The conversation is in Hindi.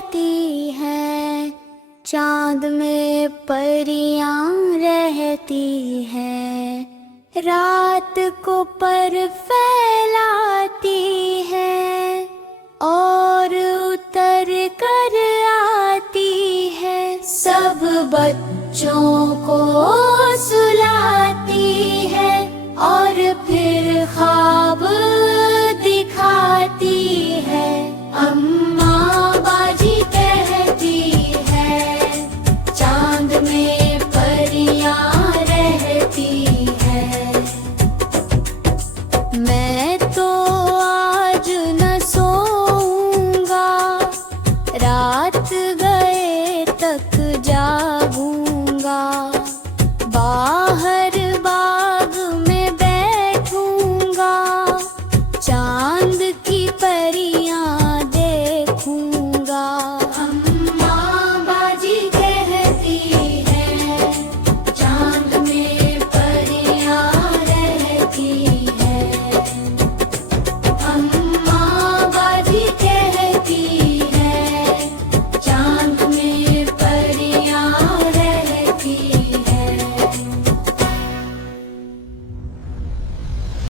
रहती हैं, चांद में परियां रहती हैं, रात को पर फैलाती हैं और उतर कर आती है। सब बच्चों को